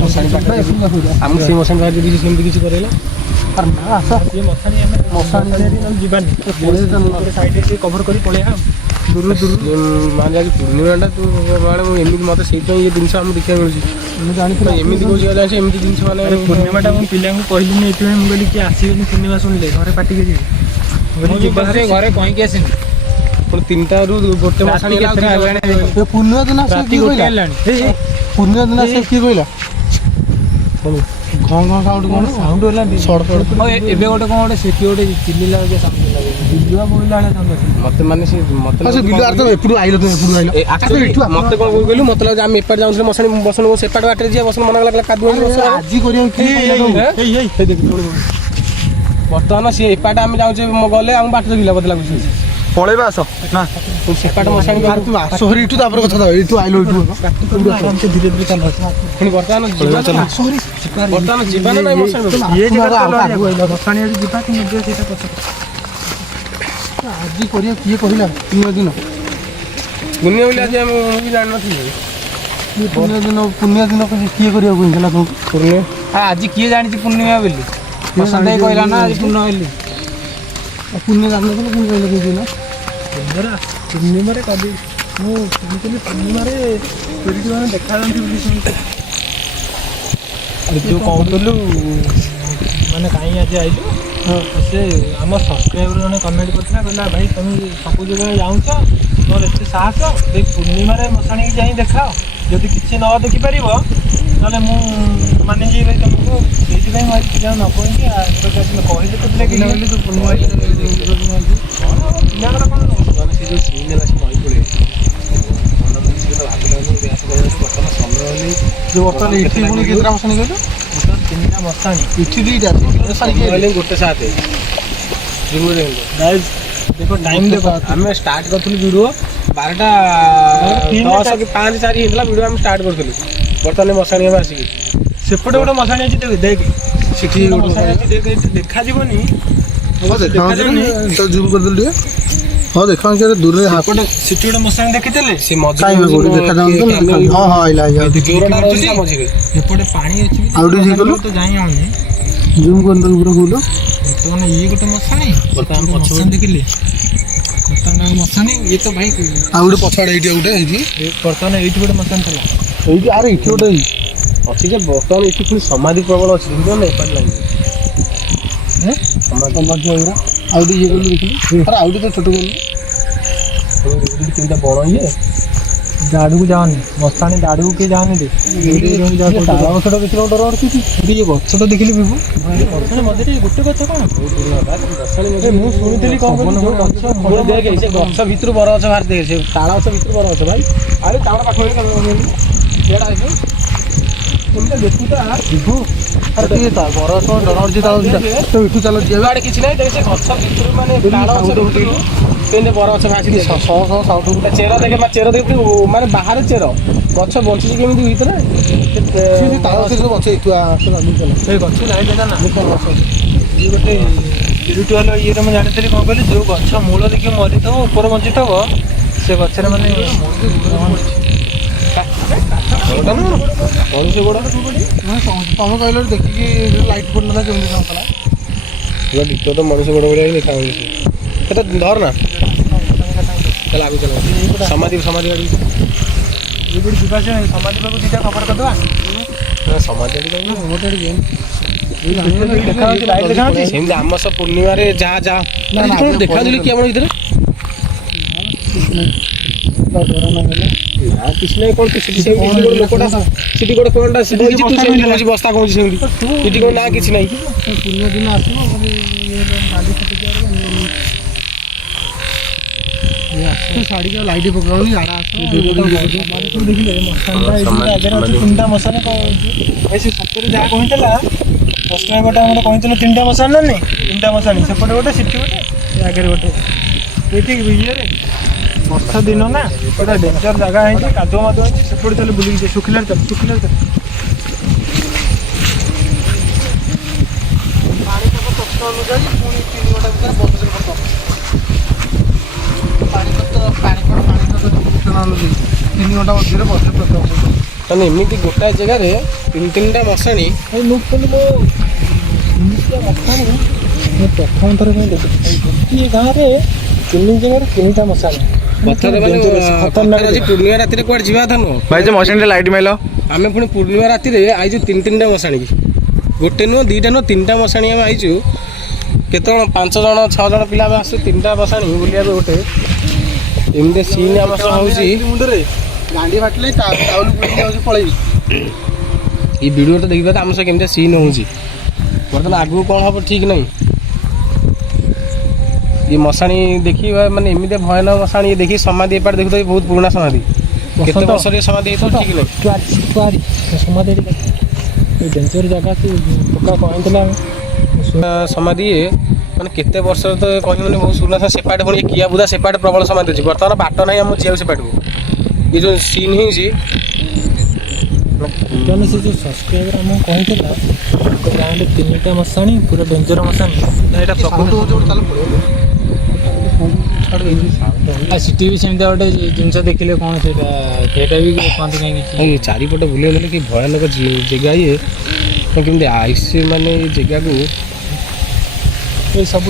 ଆମକୁ ସେଇ ମଶାଣି ବାହାରେ ଯଦି ସେମିତି କିଛି କରେଇଲା ଯିବାନି ସାଇଡରେ ସେ କଭର କରି ପଳେଇବା ଦୂରରୁ ମାନେ ଆଜି ପୂର୍ଣ୍ଣିମାଟା ତୁ ମାନେ ମୁଁ ଏମିତି ମୋତେ ସେଇଥିପାଇଁ ଏ ଜିନିଷ ଆମକୁ ଦେଖିବାକୁ ମିଳୁଛି ମୁଁ ଜାଣିଥିଲି ଏମିତି କହୁଛି ଗଲା ଏମିତି ଜିନିଷ ମାନେ ପୂର୍ଣ୍ଣିମାଟା ମୁଁ ପିଲାଙ୍କୁ କହିଲିନି ଏଥିପାଇଁ ମୁଁ କହିଲି କିଏ ଆସିବେନି ପୂର୍ଣ୍ଣିମା ଶୁଣିଲେ ଘରେ ପାଟିକି ଯିବେ ଘରେ କହିକି ଆସିନି ପୁଣି 3ଟାରୁ ଗୋଟେ ମଶାଣି ପୂର୍ଣ୍ଣିମା ଦିନ ରାତି ଗୋଟେ ହେଲାଣି ପୂର୍ଣ୍ଣିମା ଦିନ କିଏ କହିଲା ଘଁ ଘଁ ସାଉଣ୍ଡ କଣ ସାଉଣ୍ଡ ହେଲା ଏବେ ଗୋଟେ କଣ ଗୋଟେ ସେଠି ଗୋଟେ ଚିଲିଲା ବିଲୁଆ ବୋଇଲା ଭଳିଆ ସାଉଣ୍ଡ ଅଛି ମତେ ମାନେ ସେ ମତେ ଏପଟୁ ଆଇଲ ତ ଏପଟୁ ଆଇଲ ମତେ କଣ କହିଲୁ ମତେ ଲାଗୁଛି ଆମେ ଏପାଟେ ଯାଉଥିଲେ ମଶାଣି ବସନ ସେପାଟେ ବାଟରେ ଯିବା ବସନ ମନା କଲା କାଦୁଅ ଆଜି କରିବାକୁ ବର୍ତ୍ତମାନ ସିଏ ଏପାଟେ ଆମେ ଯାଉଛେ ଗଲେ ଆମ ବାଟ ଜଗିଲା ବୋଧେ ଲାଗୁଛି ପଳେଇବା ଆସ ନା ସେପାଟେ ମଶାଣି ଆସ ହରି ଏଠୁ ତାପରେ କଥା ଏଠୁ ଆଇଲ ଏଠୁ ଧୀରେ ଧୀରେ ଚାଲ ପୁଣି ବର୍ତ୍ତମାନ ଯିବା ନା ନାଇଁ ମଶାଣି ମଶାଣି ଯିବା କି ନଯିବା ସେଇଟା ପଛରେ ଆଜି କରିବାକୁ କିଏ କହିଲା ପୂର୍ଣ୍ଣିମା ଦିନ ଦୁନିଆ ବୋଲି ଆଜି ଆମେ ବି ଜାଣିନଥିଲି ପୂର୍ଣ୍ଣିମା ଦିନ କିଏ କରିବାକୁ କହିଥିଲା ତମକୁ ଆଜି କିଏ ଜାଣିଛି ପୂର୍ଣ୍ଣିମା ବୋଲି ବସନ୍ତ କହିଲା ନା ଆଜି ପୂର୍ଣ୍ଣିମା ବୋଲି ପୂର୍ଣ୍ଣିମା ଜାଣିନଥିଲେ ପୁଣି କହିଲେ କହିଥିଲା ପୂର୍ଣ୍ଣିମାରେ କବି ମୁଁ ଶୁଣିଥିଲି ପୂର୍ଣ୍ଣିମାରେ ମାନେ ଦେଖାଯାଆନ୍ତି ବୋଲି ଶୁଣିଥିଲି ଯୋଉ କହୁଥିଲୁ ମାନେ କାହିଁ ଆଜି ଆଇଲୁ ସେ ଆମ ସବସ୍କ୍ରାଇବର ଜଣେ କମେଣ୍ଟ କରିଥିଲା କହିଲା ଭାଇ ତମେ ସବୁ ଜାଗାରେ ଯାଉଛ ତମର ଏତେ ସାହସ ସେଇ ପୂର୍ଣ୍ଣିମାରେ ମଶାଣିକି ଯାଇ ଦେଖାଅ ଯଦି କିଛି ନ ଦେଖିପାରିବ ତାହେଲେ ମୁଁ ମାନିଯିବି ଭାଇ ତମକୁ ସେଇଥିପାଇଁ ମୁଁ ଆଜି ପିଲା ନ କହିକି କହିଲେ ତ ପିଲା କହିଲେ ତୁ ପୂର୍ଣ୍ଣିମା ପିଲାଙ୍କର କ'ଣ ମାନେ ସେ ଯୋଉ ସିନ୍ ହେଲା ସେ ନଈ ପଳେଇ ବର୍ତ୍ତମାନ ଏଠି ପୁଣି କେତେଟା ମଶାଣି କହିଲ 3ଟା ମଶାଣି ଏଠି 2ଟା ଗୋଟେ ସାଥେ ଦେଖ ଟାଇମ୍ ଦେଖ ଆମେ ଷ୍ଟାର୍ଟ କରିଥିଲୁ ଭିଡ଼ିଓ 12ଟା 10 କି 5 4 ହେଇଥିଲା ଭିଡ଼ିଓ ଆମେ ଷ୍ଟାର୍ଟ କରିଥିଲୁ ବର୍ତ୍ତମାନ ମଶାଣି ଆମେ ଆସିକି ସେପଟେ ଗୋଟେ ମଶାଣି ଅଛି ଦେଖ ସେଠି ଦେଖାଯିବନି ଜୁମ୍ କରିଦେଲୁ ଟିକେ ହଁ ଦେଖ ଦୂରରେ ସେଠି ଗୋଟେ ମଶାଣି ଦେଖିଥିଲେ ସେ ମଝିରେ ଏପଟେ ପାଣି ଅଛି ଆଉ ଟିକେ କଲୁ ତ ଯାଇ ଆଉନି ଜୁମ୍ କରିଦେଲୁ ପୁରା କହୁଲ ବର୍ତ୍ତମାନ ଇଏ ଗୋଟେ ମଶାଣି ମଶାଣି ଦେଖିଲେ ବର୍ତ୍ତମାନ ମଶାଣି ଇଏ ତ ଭାଇ ଆଉ ଗୋଟେ ପଛଆଡ଼େ ଏଇଠି ଗୋଟେ ହେଇଛି ବର୍ତ୍ତମାନ ଏଇଠି ଗୋଟେ ମଶାଣି ଥିଲା ଏଇଠି ଆରେ ଏଇଠି ଗୋଟେ ଅଛି ଯେ ବର୍ତ୍ତମାନ ଏଠି ପୁଣି ସମାଧି ପ୍ରବଳ ଅଛି ଦେଖିବ ନା ଏପଟେ ଲାଗିବ ସମାଧି ଆଉ ଟିକେ ଇଏ କଲୁ ଦେଖିଲି ଆରେ ଆଉ ଟିକେ ଛୋଟ କଲୁ କେମିତିଆ ବଡ଼ ଇଏ ଦାଡ଼ୁକୁ ଯାଅନି ମଶାଣି ଦାଡ଼ୁକୁ କିଏ ଯାଅନି ତାଳ ଗଛଟା ଦେଖିଲେ ଡର ଅଟୁଛି ଇଏ ଗଛଟା ଦେଖିଲି ବିଭୁ ମଶାଣି ମଝିରେ ଗୋଟେ ଗଛ କ'ଣ ମୁଁ ଶୁଣିଥିଲି କ'ଣ ଗଛ ଭିତରୁ ବର ଗଛ ବାହାରି ଦେଖେ ସେ ତାଳ ଗଛ ଭିତରୁ ବର ଗଛ ଭାଇ ଆରେ ତାଳ ପାଖରେ ବିଭୁ ଆରେ ଟିକେ ବର ଗଛ ଡର ଅଟୁଛି ତାଳ ତ ଏଠୁ ଚାଲ ଯିବା ଆଡ଼େ କିଛି ନାହିଁ ଦେଖେ ସେ ଗଛ ଭିତରୁ ମାନେ ତାଳ ଗଛ ଭିତରୁ କେମିତି ବର ଗଛ ଭାସି ଚେର ଦେଖେ ଚେର ଦେଖେ ମାନେ ବାହାରେ ଚେର ଗଛ ବଞ୍ଚିଛି କେମିତି ଭିତରେ ତାଳ ଗଛ ଗଛ ଏଠୁ ସେଇ ଗଛ ଲାଇଟ୍ ଦେଖା ନା ଇଏ ଗୋଟେ ସ୍ପିରିଚୁଆଲ ଇଏରେ ମୁଁ ଜାଣିଥିଲି କ'ଣ କହିଲି ଯେଉଁ ଗଛ ମୂଳ ଦେଖି ମରିଥିବ ଉପର ବଞ୍ଚିଥିବ ସେ ଗଛରେ ମାନେ ତମେ କହିଲ ଦେଖିକି ଲାଇଟ୍ ପଡ଼ିନଥିଲା କେମିତି କଲା ଦ୍ୱିତୀୟ ତ ମଣିଷ ଗୋଡ଼ ଭଳିଆ ହିଁ ଦେଖା ହେଉଛି ସେଟା ଧର ନା ଲାଗୁଛି ସମାଧି ସମାଧି ଏଇପଟେ ଯିବା ଆସିବା ସମାଧି ପାଖକୁ ଦୁଇଟା ଖବର କରିଦେବା ସମାଧି ଦେଖାଯାଉଛି ସେମିତି ଆମ ସହ ପୂର୍ଣ୍ଣିମାରେ ଯାହା ଦେଖାଯାଉଥିଲେ କି ଆମ ଭିତରେ କିଛି ନାହିଁ କ'ଣ ଲୋକଟା ସେଠି ଗୋଟେ କ'ଣଟା ସେଠି ବସ୍ତା କହୁଛି ସେମିତି ସେଠି କ'ଣ ନା କିଛି ନାହିଁ ପୂର୍ଣ୍ଣିମା ଦିନ ଆସିବ ଛାଡ଼ିକି ଲାଇଟ୍ ପକାଉନି ଆଡ଼େ ଆସ ଦେଖିଲେ ତିନିଟା ମଶାଣି ଭାଇ ସେ ସତରେ ଯାହା କହିଥିଲା ସବସ୍କ୍ରାଇବରଟା ଆମର କହିଥିଲେ 3ଟା ମଶାଣି ନା ନାଇଁ 3ଟା ମଶାଣି ସେପଟେ ଗୋଟେ ସେଠି ଗୋଟେ ଆଗରେ ଗୋଟେ ଦେଖିକି ଇଏରେ ବର୍ଷା ଦିନ ନା ପୁରା ଡେଞ୍ଜର ଜାଗା ହେଇଛି, କାଦୁଅ ମାଦୁଅ ହେଇଛି। ସେପଟେ ଚାଲେ ବୁଲିକି ଯିଏ ଶୁଖିଲାରେ ଚାଲେ, ଶୁଖିଲାରେ ଚାଲେ। ପାଣିପାଗ ତଥ୍ୟ ଅନୁଯାୟୀ ପୁଣି 3 ଘଣ୍ଟା ଭିତରେ ବଜ୍ରପାତ ପାଣିପାଗ ସୂଚନା ଅନୁଯାୟୀ 3 ଘଣ୍ଟା ମଧ୍ୟରେ ବଜ୍ରପାତ ହେବ। ମାନେ ଏମିତି ଗୋଟାଏ ଜାଗାରେ 3-3ଟା ମଶାଣି। ମୁଁ କହିଲି ଏମିତିଆ ମଶାଣି ମୁଁ ପ୍ରଥମ ଥର ପାଇଁ ଦେଖୁଛି। ଗୋଟିଏ ଗାଁରେ 3 ଜାଗାରେ 3ଟା ମଶାଣି। କଥାରେ ମାନେ ଖତରନାକ ଆଜି ପୂର୍ଣ୍ଣିମା ରାତିରେ କୁଆଡ଼େ ଯିବା କଥା ନୁହଁ। ଭାଇ ଯେ ମଶାଣିରେ ଲାଇଟ୍ ମାଇଲ। ଆମେ ପୁଣି ପୂର୍ଣ୍ଣିମା ରାତିରେ ଆଇଛୁ 3-3ଟା ମଶାଣି। ଗୋଟେ ନୁହଁ 2ଟା ନୁହଁ 3ଟା ମଶାଣି ଆମେ ଆଇଛୁ। କେତେଜଣ 5 ଜଣ 6 ଜଣ ପିଲା ଆମେ ଆସୁଛୁ 3ଟା ମଶାଣି ବୁଲିବାକୁ। ଗୋଟେ ଏମିତି ସିନ୍ ଆମ ସହ ହେଉଛି। ମୁଣ୍ଡରେ ଗାଣ୍ଡି ଫାଟିଲେ ଚାଉଳ ପୁରେଇ ଯାଉଛି ପଳେଇବି। ଏଇ ଭିଡ଼ିଓଟା ଦେଖିବା ଆମ ସହ କେମିତି ସିନ୍ ହେଉଛି। ବର୍ତ୍ତମାନ ଆଗକୁ କ'ଣ ହେବ ଠିକ୍ ନାହିଁ। ଏ ମଶାଣି ଦେଖିବା ମାନେ ଏମିତି ଭୟାନକ ମଶାଣି ଦେଖି ସମାଧି ଏପାଟେ ଦେଖୁଥିବେ ବହୁତ ପୁରୁଣା ସମାଧି। କେତେ ବର୍ଷରେ ସମାଧି ହେଇଥିବ ଠିକ୍ ନାହିଁ। ସମାଧି ଡେଞ୍ଜର ଜାଗା କି ଟୋକା କହିଥିଲା ସମାଧି ମାନେ କେତେ ବର୍ଷର ତ କହିବନି ବହୁତ ପୁରୁଣା। ସେପାଟେ ପୁଣି କିଆ ବୁଦା ସେପାଟେ ପ୍ରବଳ ସମାଧି ଅଛି। ବର୍ତ୍ତମାନ ବାଟ ନାହିଁ ଆମ ଯିବାକୁ ସେପାଟକୁ। ଏ ଯେଉଁ ସିନ୍ ହେଇଛି ଜଣେ ସେ ଯେଉଁ ସବସ୍କ୍ରାଇବର ଆମକୁ କହିଥିଲା ଗାଁରେ 3ଟା ମଶାଣି ପୁରା ଡେଞ୍ଜର ମଶାଣି। ଏଇଟା ପ୍ରକୃତ ଆଉ ସେଠି ବି ସେମିତି ଗୋଟେ ଜିନିଷ ଦେଖିଲେ କ'ଣ ସେଇଟା ବି କହନ୍ତି କାହିଁକି ଚାରିପଟେ ବୁଲିବାକୁ ଗଲେ କି ଭୟାନକ ଜାଗା ଇଏ କେମିତି ଆଇସି ମାନେ ଏ ଜାଗାକୁ ଏ ସବୁ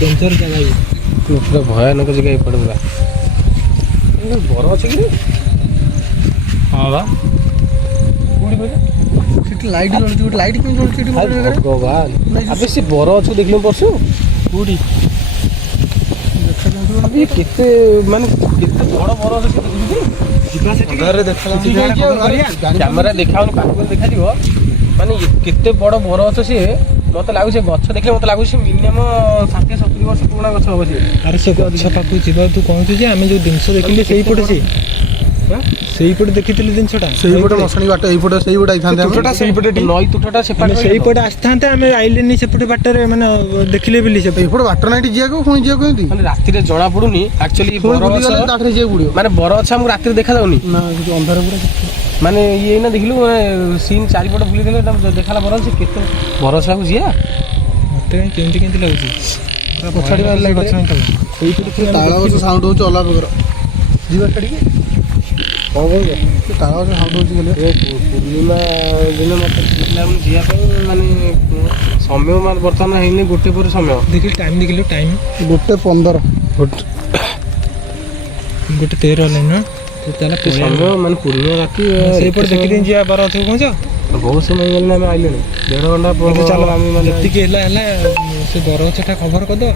ଡେଞ୍ଜର ଜାଗା ଇଏ ପୁରା ଭୟାନକ ଜାଗା ଏପଟେ ପୁରା। ବର ଅଛି କି? ହଁ ବା କୋଉଠି କହିଲେ? ସେଠି ଲାଇଟ୍ ଜଳୁଛି, ଗୋଟେ ଲାଇଟ୍ କେମିତି ଜଳୁଛି ଏଠି? ଭଗବାନ ଆବେ ସେ ବର ଅଛୁ ଦେଖିଲୁ ପରଶୁ କୋଉଠି ଆବେ କେତେ ମାନେ କେତେ ବଡ଼ ବର ଅଛି ସେ ଦେଖୁଛୁ? ଯିବା ସେଠି କ୍ୟାମେରା ଦେଖାଉନି, ପାଖକୁ ଦେଖାଯିବ। ମାନେ କେତେ ବଡ଼ ବର ଅଛ ସିଏ। ମତେ ଲାଗୁଛି ଗଛ ଦେଖିଲେ ମତେ ଲାଗୁଛି ମିନିମମ୍ 60-70 ବର୍ଷ ପୁରୁଣା ଗଛ ହବ ସିଏ। ଆରେ ସେ ଗଛ ପାଖକୁ ଯିବାକୁ ତୁ କହୁଛୁ ଯେ ଆମେ ଯେଉଁ ଜିନିଷ ଦେଖିଲେ ସେଇପଟେ ସେଇପଟେ ଦେଖିଥିଲି ଜିନିଷଟା। ସେଇପଟେ ମଶାଣି ବାଟ ଏଇପଟେ ସେଇପଟେ ଆଇଥାନ୍ତେ ଆମେ। ସେଇପଟେ ନଈ ତୁଠଟା ଆମେ ସେଇପଟେ ଆସିଥାନ୍ତେ, ଆମେ ଆଇଲେନି ସେପଟେ ବାଟରେ ମାନେ ଦେଖିଲେ ବୋଲି ସେପଟେ ଏଇପଟେ ବାଟ ନାଇଁଠି ଯିବାକୁ, ପୁଣି ଯିବାକୁ କେମିତି? ମାନେ ରାତିରେ ଜଣା ପଡୁନି ଆକ୍ଚୁଆଲି ପୁଣି ବର ଗଛ ବୁଲିଗଲେ ତାଠରେ ଯିବାକୁ ପଡ଼ିବ। ମାନେ ବର ଗଛ ଆମକୁ ରାତିରେ ଦେଖାଯାଉନି। ନା କିଛି ଅନ୍ଧାର ପୁରା ମାନେ ଇଏ ନା ଦେଖିଲୁ ସିନ୍ ଚାରିପଟେ ବୁଲିଦେଲେ ଦେଖାଲା ବର ଅଛି। କେତେ ବର ଗଛକୁ ଯିବା ମତେ କାହିଁ କେମିତି ଲାଗୁଛି ପଛାଡ଼ି ମାରିଲା ଗଛ ଏଇପଟେ ତାଳ ଗଛ ସାଉଣ୍ଡ ହେଉଛି ଅଲଗା ପ୍ରକାର। ଯିବା ଛାଡ଼ିକି କ'ଣ କହୁଛ? ତାଳ ଗଛ ସାଉଣ୍ଡ ହେଉଛି ଗଲେ ପୂର୍ଣ୍ଣିମା ଦିନ ମତେ ଯିବା ପାଇଁ ମାନେ ସମୟ ମାନେ ବର୍ତ୍ତମାନ ହେଇନି 1 ପରେ ସମୟ। ଦେଖିଲି ଟାଇମ୍ ଦେଖିଲୁ ଟାଇମ୍ 1:15 1:13 ହେଲାଣି ନା ତାହେଲେ ସମୟ ମାନେ ପୂର୍ଣ୍ଣିମା ରାତି ସେଇପଟେ ଦେଖିଦେଇ ଯିବା ବର ଅଛି କହୁଛ। ବହୁତ ସମୟ ହେଇଗଲାଣି ଆମେ ଆଇଲେଣି 1.5 ଘଣ୍ଟା ଚାଲ ଆମେ ମାନେ ଯେତିକି ହେଲା ସେ ବରଗଛଟା କଭର କରିଦେବା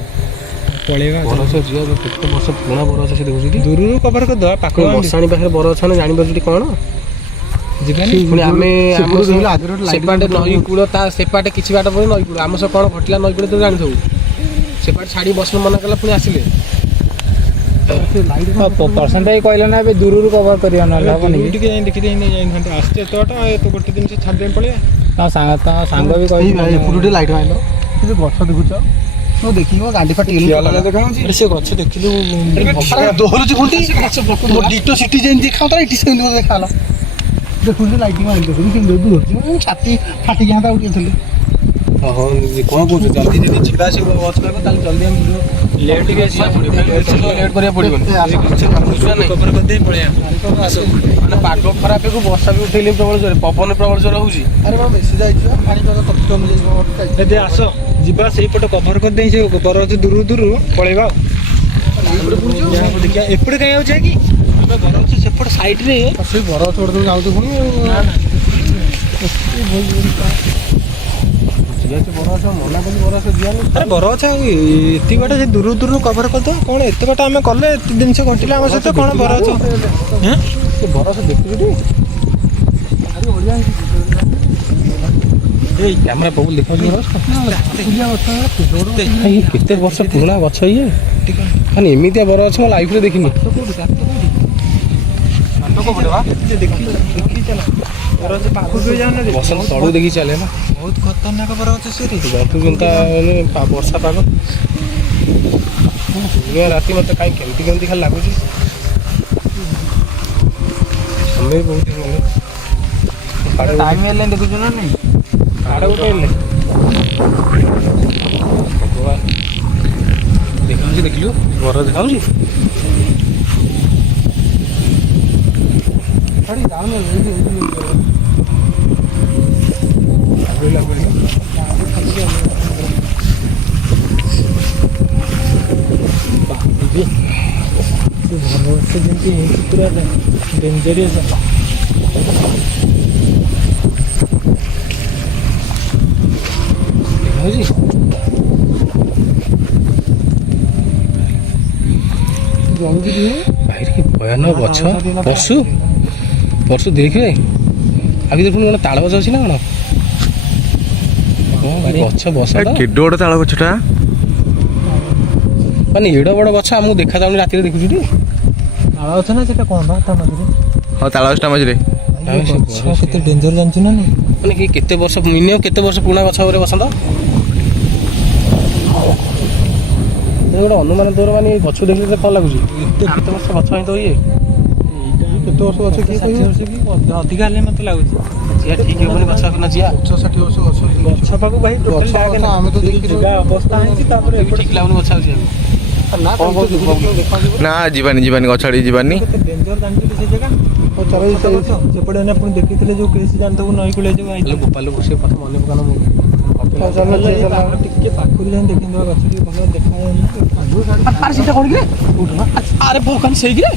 ପଳେଇବା। ବରଗଛ ଯିବା କେତେ ବର୍ଷ ପୁରୁଣା ବରଗଛ ସେ ଦେଖୁଛୁ ଦୂରରୁ କଭର କରିଦେବା ପାଖ ମଶାଣି ପାଖରେ ବରଗଛ ମାନେ ଜାଣିପାରୁଛୁ କ'ଣ ଯିବାନି। ପୁଣି ଆମେ ସେପାଟେ ନଈ କୂଳ ତା ସେପାଟେ କିଛି ବାଟ ପରେ ନଈ କୂଳ ଆମ ସହ କ'ଣ ଘଟିଲା ନଈ କୂଳ ତ ଜାଣିଥିବୁ। ସେପାଟେ ଛାଡ଼ି ବସିଲ ମନା କଲା ପୁଣି ଆସିଲେ ପରସେଣ୍ଟ କହିଲେ ନା ଏବେ ଦୂରରୁ କଭର କରିବା ନହେଲେ ହବନି ଟିକେ ଦେଖିଦେଇ ଯାଇଥାନ୍ତେ। ଆସିছে ଏତେ ବାଟ ତ ଗୋଟେ ଜିନିଷ ଛାଡ଼ିଦେଇ ପଳେଇବା। ତା ସାଙ୍ଗ ବି କହିବି ଏପଟୁ ଟିକେ ଲାଇଟ୍ ମାରିଲ। ସେ ଗଛ ଦେଖୁଛ ମୁଁ ଦେଖିବ ଗାଣ୍ଡି ଫାଟି ସେ ଗଛ ଦେଖିଲୁ ଦୋହରୁଛି ପୁଣି ଡିଟୋ ସିଟି ଯେମିତି ଦେଖାଉଥିଲା ଏଠି ସେମିତି ମୋତେ ଦେଖାହେଲା। ଦେଖୁଛି ଲାଇଟିଂ ମାରି ଦେଖୁଛି କେମିତି ଦୋହରୁଛି ଛାତି ଫାଟିକି ଯାଆନ୍ତା ଆଉ ଟିକେ ଥିଲେ। ଓହୋ କ'ଣ କହୁଛୁ? ଜଲ୍ଦି ଯଦି ଯିବା ଆସିବ ବସ୍ ପାଇବ ତାହେଲେ ଜଲ୍ଦି ଆମେ ଲେଟ୍ ଟିକେ ଯିବାକୁ ପଡ଼ିବ। ଲେଟ୍ କରିବାକୁ ପଡ଼ିବନି କଭର କରିଦେଇ ପଳେଇବା। ମାନେ ପାଗ ଖରାପକୁ ବର୍ଷା ବି ଉଠେଇଲେ ପ୍ରବଳ ଜୋରେ ପବନ ପ୍ରବଳ ଜୋରେ ହେଉଛି। ଆରେ ବାବା ବେଶୀ ଯାଇଛି ପାଣିପାଗ ତଥ୍ୟ ଅନୁଯାୟୀ ଯଦି ଆସ ଯିବା ସେଇପଟେ କଭର କରିଦେଇ ସେ ବରଗଛ ଦୂରରୁ ପଳେଇବା ଆଉ ଦେଖିବା। ଏପଟେ କାହିଁ ଆଉ କି ଆମେ ବରଗଛ ସେପଟେ ସାଇଡ଼ରେ ସେଇ ବର ଗଛ ଗୋଟେ ଯାଉଛୁ ପୁଣି ମନା କଲି ବରଗଛ ଯିବାନି। ଆରେ ବରଗଛ ଏତିକି ବାଟ ସେ ଦୂରରୁ କଭର କରିଦେବା। କ'ଣ ଏତେ ବାଟ ଆମେ କଲେ ଏତେ ଜିନିଷ ଘଟିଲା ଆମ ସହିତ କ'ଣ ବରଗଛ ସେ ବରଗଛ ଦେଖିଲୁ ଟି ଏଇ କ୍ୟାମେରା ପବୁଲ ଦେଖାଉଛି କେତେ ବର୍ଷ ପୁରୁଣା ଗଛ ଇଏ। ମାନେ ଏମିତିଆ ବର ଗଛ ମୋ ଲାଇଫରେ ଦେଖିନି। ବସନ୍ତ ତଳୁ ଦେଖି ଚାଲେ ନା ବହୁତ ଖତରନାକ ବରଗଛ ସେ ବର୍ଷା ପାଗ ଦୁନିଆ ରାତି ମୋତେ କାହିଁ କେମିତି ଖାଲି ଲାଗୁଛି। ସମୟ ବହୁତ ହେଇଗଲେ ଟାଇମ୍ ହେଲେ ଦେଖୁଛୁ ନା ନାଇଁ? ସାଢ଼େ ଗୋଟେ ହେଲେ ଭଗବାନ ଦେଖାଉଛି ଦେଖିଲୁ ବର ଦେଖାଉଛି। ସେ ଯେମିତି ହେଇଛି ପୁରା ଡେଞ୍ଜରିୟସ୍। ଦେଖାଉଛି ଭାଇ କି ଭୟାନକ ଗଛ ପଶୁ ପଶୁ ଦେଖିବେ ଆଗେ ଦେଖୁନ କ'ଣ ତାଳ ଗଛ ଅଛି ନା କ'ଣ? ଗଛ ବସା କେଡେ ବଡ଼ ତାଳ ଗଛଟା ମାନେ ଏଡ ବଡ଼ ଗଛ ଆମକୁ ଦେଖାଯାଉନି ରାତିରେ ଦେଖୁଛୁ ଟି? ତାଳ ଗଛ ନା ସେଟା କ'ଣ ବା ତା ମଝିରେ? ହଁ ତାଳ ଗଛଟା ମଝିରେ ଗଛ କେତେ ଡେଞ୍ଜର ଜାଣିଛୁ ନା ନାଇଁ? ମାନେ କି କେତେ ବର୍ଷ ମିନିମମ୍ କେତେ ବର୍ଷ ପୁରୁଣା ଗଛ ଉପରେ ବସନ୍ତ? ଗୋଟେ ଅନୁମାନ ତୋର ମାନେ ଗଛ ଦେଖିଲେ କ'ଣ ଲାଗୁଛି? କେତେ ବର୍ଷ ଗଛ ହିଁ ତ ଇଏ କେତେ ବର୍ଷ ଗଛ କିଏ କହିବ? ଅଧିକା ହେଲେ ମତେ ଲାଗୁଛି ଯିଆ ଠିକ୍ ହେବନି ଗଛ ନା ଯିଆ 60 ବର୍ଷ ଗଛ ଗଛ ପାଖକୁ ଭାଇ ଟୋଟାଲି ଆମେ ତ ଦେଖିଛୁ ଅବସ୍ଥା ହେଇଛି। ତାପରେ ଠିକ୍ ଲାଗୁନି ଗଛ ହେଉଛି ନା ନା ଯିବାନି ଗଛ ଆଡ଼ିକି ଯିବାନି। କେତେ ଡେଞ୍ଜର ଜାଣିଛୁ ସେ ଜାଗା? ସେପଟେ ଏଇନା ପୁଣି ଦେଖିଥିଲେ ଯୋଉ କେସ୍ ଜାଣିଥିବୁ ନଈ କୂଳେ ଯୋଉ ଆଇଥିଲେ। ଗୋପାଲ ସେ କଥା ମନେ ପକାନ ମୁଁ ଟିକେ ପାଖରୁ ଯାଇ ଦେଖିବା ଗଛ ଟିକେ ଭଲ ଦେଖାଯାଏନି। ଆରେ ସେଇଟା କ'ଣ କିରେ? ଆରେ ଭଗବାନ ସେଇକିରେ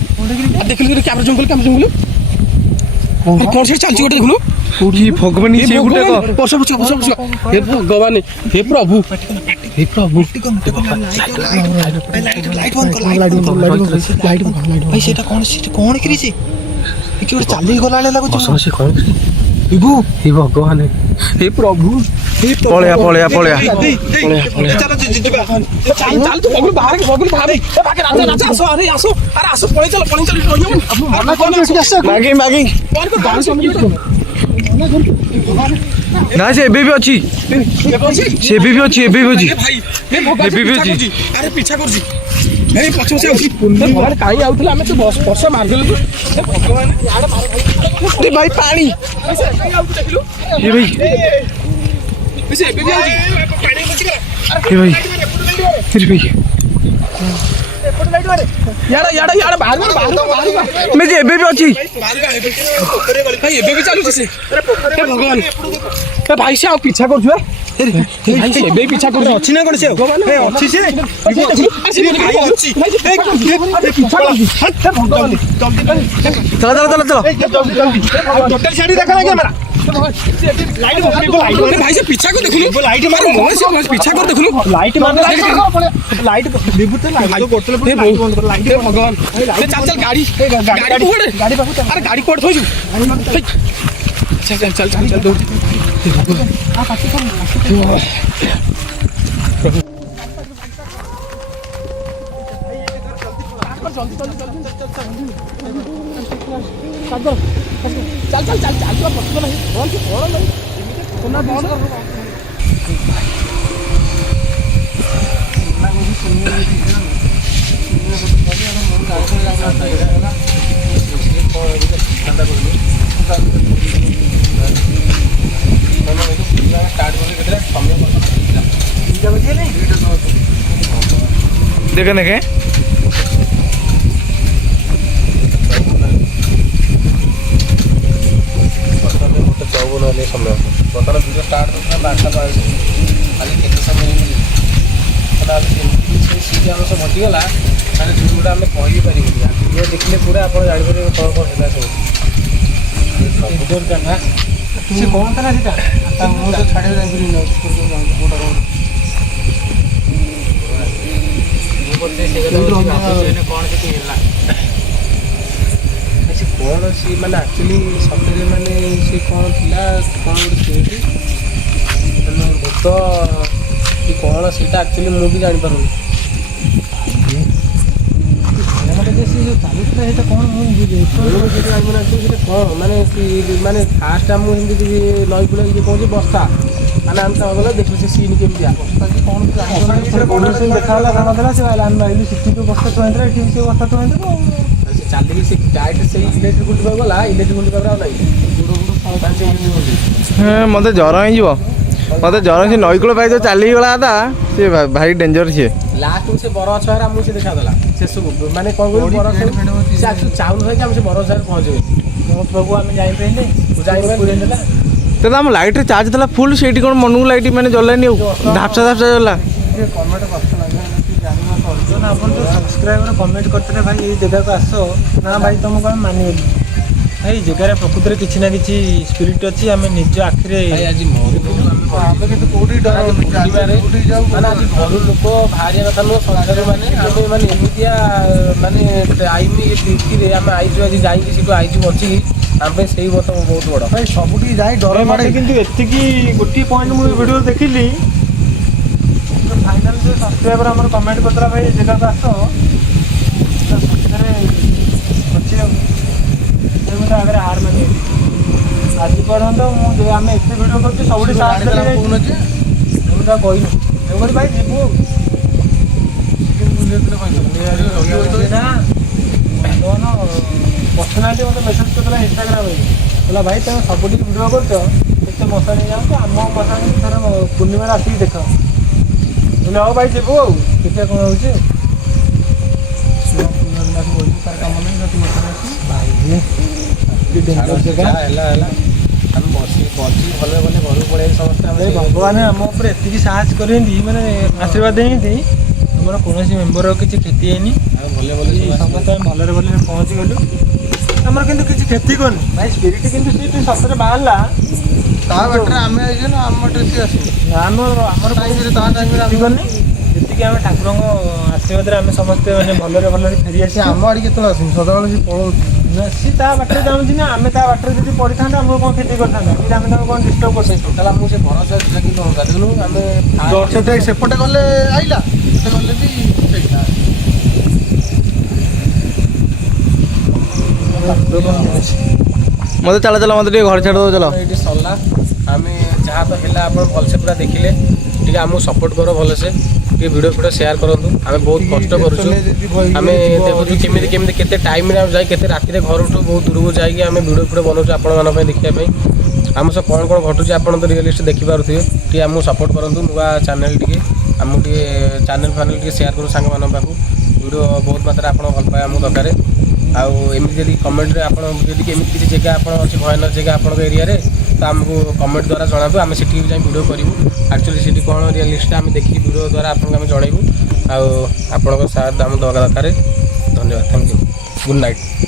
ଦେଖିଲୁ କ୍ୟାମରା ଜଙ୍ଗଲ କ'ଣ ସେଠି ଚାଲିଛି ଗୋଟେ ଦେଖୁନୁ? କି ଭଗବାନ ସେ ଗୋଟେ ବର୍ଷ ହେ ଭଗବାନ ହେ ପ୍ରଭୁ ହେ ପ୍ରଭୁ ଭାଇ ସେଇଟା କ'ଣ କିରିଛି? ଗୋଟେ ଚାଲିକି ଗଲା ଭଳିଆ ଲାଗୁଛି। ସେ କ'ଣ ବିଭୁ ହେ ଭଗବାନ ହେ ପ୍ରଭୁ ପଳେଆ ନା ସେ ଏବେ ବି ଅଛି ଆରେ ପିଛା କରୁଛି ପଛେ କାହିଁ ଆଉଥିଲା ଆମେ ତ ବର୍ଷ ମାରିଦେଲୁ ଭାଇ ପାଣି ଏବେ ବି ଅଛି ଏବେ ବି ଚାଲୁଛି ସେ ଭଗବାନ ଭାଇ ସେ ଆଉ ପିଛା କରୁଛୁ ଏବେ ପିଛା କରୁଛୁ ଅଛି ନା କ'ଣ ସେ ଅଛି ସେ ଚାଲ ଟୋଟାଲି ଛାଡ଼ି ଦେଖା କ୍ୟାମେରା ଭାଇ ସେ ପିଛା କରି ଦେଖୁନୁ ଲାଇଟ୍ ମାର ପିଛା କରି ଦେଖୁନୁ ଲାଇଟ୍ ଭଗବାନ ଚାଲ ଗାଡ଼ି ଆରେ ଗାଡ଼ି କୁଆଡ଼େ ଥୋଇଛୁ? ଚାଲ देखे चौवन समय बर्तमान भिडियो स्टार्ट करता 5टा खाली केते समय सीट आम सब हटिगला मैंने भिडियोटा आम कही पारे भिडियो देखिले पूरा आप जापर कौन कौन है सब से कौन था सीटा मुझे छाड़े कौन सी मैंने एक्चुअली सतरे मैंने सी कौन थिला कौन गोटे भूत कि कौन सीटा एक्चुअली मुझे भी जानी पारूनी कौन माने फास्ट आमको नई कूल कौन बस्ता ଆମେ ଆମେ ଚାହୁଁଥିଲା ଦେଖିଲୁ ସେ ସିନ୍ କେମିତିଆ ଦେଖାହେଲା କାମଥିଲା ସେ ଆମେ ଭାବିଲୁ ସେଠି ଯୋଉ ବସ୍ତା ଥୁଆ ହେଇଥିଲା ଏଠି ସେ ବସ୍ତା ଥୁଆ ହେଇଥିବ ସେ ଚାଲିକି ସେ ଡାଇରେକ୍ଟ ସେଇ ଇଲେକ୍ଟ୍ରିକ୍ ଗୁଣ୍ଡ ପାଖକୁ ଗଲା ଇଲେକ୍ଟ୍ରିକ୍ ଗୁଣ୍ଡ ପାଖରେ ଆଉ ନାହିଁ ମତେ ଜ୍ୱର ହେଇଯିବ ମତେ ଜ୍ୱର ସେ ନଈକୂଳ ପାଇ ଯୋଉ ଚାଲିଗଲା ତା ସେ ଭାରି ଡେଞ୍ଜର ସିଏ ଲାଷ୍ଟକୁ ସେ ବର ଗଛ ଆମକୁ ସେ ଦେଖାଦେଲା ଶେଷକୁ ମାନେ କ'ଣ କହିଲୁ ବର ଗଛ ସେ ଆକ୍ଚୁଆଲି ଚାଉଳ ହେଇକି ଆମେ ସେ ବର ଗଛରେ ପହଞ୍ଚିବେ ମୋ ପ୍ରଭୁ ଆମେ ଯାଇପାରିଲେ ଯାଇପାରିଲା ତ ଆମ ଲାଇଟ୍ରେ ଚାର୍ଜ ଥିଲା ଫୁଲ୍ ସେଇଠି କ'ଣ ମନକୁ ଲାଇଟ୍ ମାନେ ଜଳିଲାନି ଆଉ ଧାପସା ଧାପସା ଜଳିଲା କମେଣ୍ଟ କରିଥିଲା ଆପଣ ଯେଉଁ ସବସ୍କ୍ରାଇବର କମେଣ୍ଟ କରିଥିଲେ ଭାଇ ଏଇ ଜାଗାକୁ ଆସ ନା ଭାଇ ତୁମକୁ ଆମେ ମାନିବେନି ଭାଇ ଜାଗାରେ ପ୍ରକୃତରେ କିଛି ନା କିଛି ସ୍ପିରିଟ୍ ଅଛି ଆମେ ନିଜ ଆଖିରେ ଆଜି ଆମେ କିନ୍ତୁ କୋଉଠି ଡର ମାନେ ଆଜି ଘରୁ ଲୋକ ବାହାରିବା କଥା ନୁହଁ ସଂସାର ମାନେ ଆମେ ମାନେ ଏମିତିଆ ମାନେ ଟାଇମ୍ ତିଥିରେ ଆମେ ଆଇଛୁ ଆଜି ଯାଇକି ସେଠୁ ଆଇଛୁ ବଞ୍ଚିକି ଆମ ପାଇଁ ସେଇ ବର୍ଷ ବହୁତ ବଡ଼ ଭାଇ ସବୁଠି ଯାଇ ଡର ମାଡ଼େ କିନ୍ତୁ ଏତିକି ଗୋଟିଏ ପଏଣ୍ଟ ମୁଁ ଭିଡ଼ିଓ ଦେଖିଲି ଫାଇନାଲ୍ ଯେଉଁ ସବସ୍କ୍ରାଇବର ଆମର କମେଣ୍ଟ କରିଥିଲା ଭାଇ ଏ ଜାଗାକୁ ଆସ ପଛରେ ଅଛି ଆଉ ମୁଁ ଆଗରେ ହାର ମାନି ଆଜି ପର୍ଯ୍ୟନ୍ତ ମୁଁ ଆମେ ଏତେ ଭିଡ଼ିଓ କରୁଛୁ ସବୁଠି ସାହାଯ୍ୟ ମୁଁ ତାକୁ କହିନୁ ତେଣୁକରି ଭାଇ ଯିବୁ ପର୍ସନାଲି ମୋତେ ମେସେଜ୍ କରିଥିଲା ଇନଷ୍ଟାଗ୍ରାମରେ କହିଲା ଭାଇ ତୁମେ ସବୁଠି ଭିଡ଼ିଓ କରୁଛ କେତେ ମଶା ନେଇଯାଉଛ ଆମ ମଶା ନେଇକି ଥରେ ପୂର୍ଣ୍ଣିମାରେ ଆସିକି ଦେଖ ବୋଲେ ହଉ ଭାଇ ଯିବୁ ଆଉ ଦେଖିବା କ'ଣ ହେଉଛି ତାର କାମ ନାହିଁ ଯଦି ମଶା ଅଛି ହେଲା ଆମେ ବସି ଭଲରେ ଭଲରେ ଘରକୁ ପଳେଇ ସମସ୍ତେ ଆମେ ଭଗବାନ ଆମ ଉପରେ ଏତିକି ସାହାଯ୍ୟ କରିଛନ୍ତି ମାନେ ଆଶୀର୍ବାଦ ଦେଇଛନ୍ତି ଆମର କୌଣସି ମେମ୍ବରର କିଛି କ୍ଷତି ହେଇନି ଆଉ ଭଲରେ ସମସ୍ତେ ଆମେ ଭଲରେ ଭଲରେ ପହଞ୍ଚିଗଲୁ ଆମର କିନ୍ତୁ କିଛି କ୍ଷତି କରୁନି ଭାଇ ସ୍ପିରିଟ୍ କିନ୍ତୁ ସେଠି ସତରେ ବାହାରିଲା ତା ବାଟରେ ଆମେ ଆଇଛୁ ନା ଆମ ବାଟରେ ସିଏ ଆସିବୁ ଆମର ତା ଟାଇମ୍ରେ କ୍ଷତି କରିନି ଯେତିକି ଆମେ ଠାକୁରଙ୍କ ଆଶୀର୍ବାଦରେ ଆମେ ସମସ୍ତେ ମାନେ ଭଲରେ ଭଲରେ ଫେରି ସେ ଆସିଛୁ ଆମ ଆଡ଼ିକି କେତେବେଳେ ଆସୁନି ସଦାବେଳେ ସେ ପଳଉଛି ନା ସିଏ ତା ବାଟରେ ଯାଉଛି ନା ଆମେ ତା ବାଟରେ ଯଦି ପଡ଼ିଥାନ୍ତେ ଆମକୁ କ'ଣ କ୍ଷତି କରିଥାନ୍ତା କି ଆମେ ତାଙ୍କୁ କ'ଣ ଡିଷ୍ଟର୍ବ କରିଥାନ୍ତୁ ଟୋଟାଲ ଆମକୁ ସେ ଭରସା ଥିଲା କି କ'ଣ ଦେଖୁନୁ ଆମେ ସେପଟେ ଗଲେ ଆଇଲା ସେପଟେ ଗଲେ ବି ସେଇଟା ମତେ ଚାଲ ଚାଲ ମତେ ଟିକେ ଘରେ ଛାଡ଼ିଦେବ ଚାଲ ଏଇଠି ସରିଲା ଆମେ ଯାହା ତ ହେଲା ଆପଣ ଭଲସେ ପୁରା ଦେଖିଲେ ଟିକେ ଆମକୁ ସପୋର୍ଟ କର ଭଲସେ ଟିକେ ଭିଡ଼ିଓ ଫିଡ଼ିଓ ସେୟାର କରନ୍ତୁ ଆମେ ବହୁତ କଷ୍ଟ କରୁଛୁ ଆମେ ଦେଖୁଛୁ କେମିତି କେମିତି କେତେ ଟାଇମ୍ରେ ଆମେ ଯାଇ କେତେ ରାତିରେ ଘରଠୁ ବହୁତ ଦୂରକୁ ଯାଇକି ଆମେ ଭିଡ଼ିଓ ଫିଡ଼ିଓ ବନାଉଛୁ ଆପଣମାନଙ୍କ ପାଇଁ ଦେଖିବା ପାଇଁ ଆମ ସହ କ'ଣ କ'ଣ ଘଟୁଛି ଆପଣ ତ ରିୟଲିଷ୍ଟ ଦେଖିପାରୁଥିବେ ଟିକେ ଆମକୁ ସପୋର୍ଟ କରନ୍ତୁ ନୂଆ ଚ୍ୟାନେଲ୍ ଟିକେ ଆମକୁ ଟିକେ ଚ୍ୟାନେଲ୍ ଫ୍ୟାନେଲ୍ ଟିକେ ସେୟାର କରୁ ସାଙ୍ଗମାନଙ୍କ ପାଖକୁ ଭିଡ଼ିଓ ବହୁତ ମାତ୍ରାରେ ଆପଣ ଭଲ ପାଇବା ଆମକୁ ଦରକାର ଆଉ ଏମିତି ଯଦି କମେଣ୍ଟରେ ଆପଣ ଯଦି ଏମିତି କିଛି ଜାଗା ଆପଣ ଅଛି ଭୟାନକ ଜାଗା ଆପଣଙ୍କ ଏରିଆରେ ତ ଆମକୁ କମେଣ୍ଟ ଦ୍ୱାରା ଜଣାନ୍ତୁ ଆମେ ସେଠିକି ଯାଇ ଭିଡ଼ିଓ କରିବୁ ଆକ୍ଚୁଆଲି ସେଠି କ'ଣ ରିୟଲିଷ୍ଟ ଆମେ ଦେଖିକି ଭିଡ଼ିଓ ଦ୍ୱାରା ଆପଣଙ୍କୁ ଆମେ ଜଣାଇବୁ ଆଉ ଆପଣଙ୍କ ସାଥ ଆମକୁ ଦେବା ଦରକାର ଧନ୍ୟବାଦ ଥ୍ୟାଙ୍କ ୟୁ ଗୁଡ୍ ନାଇଟ୍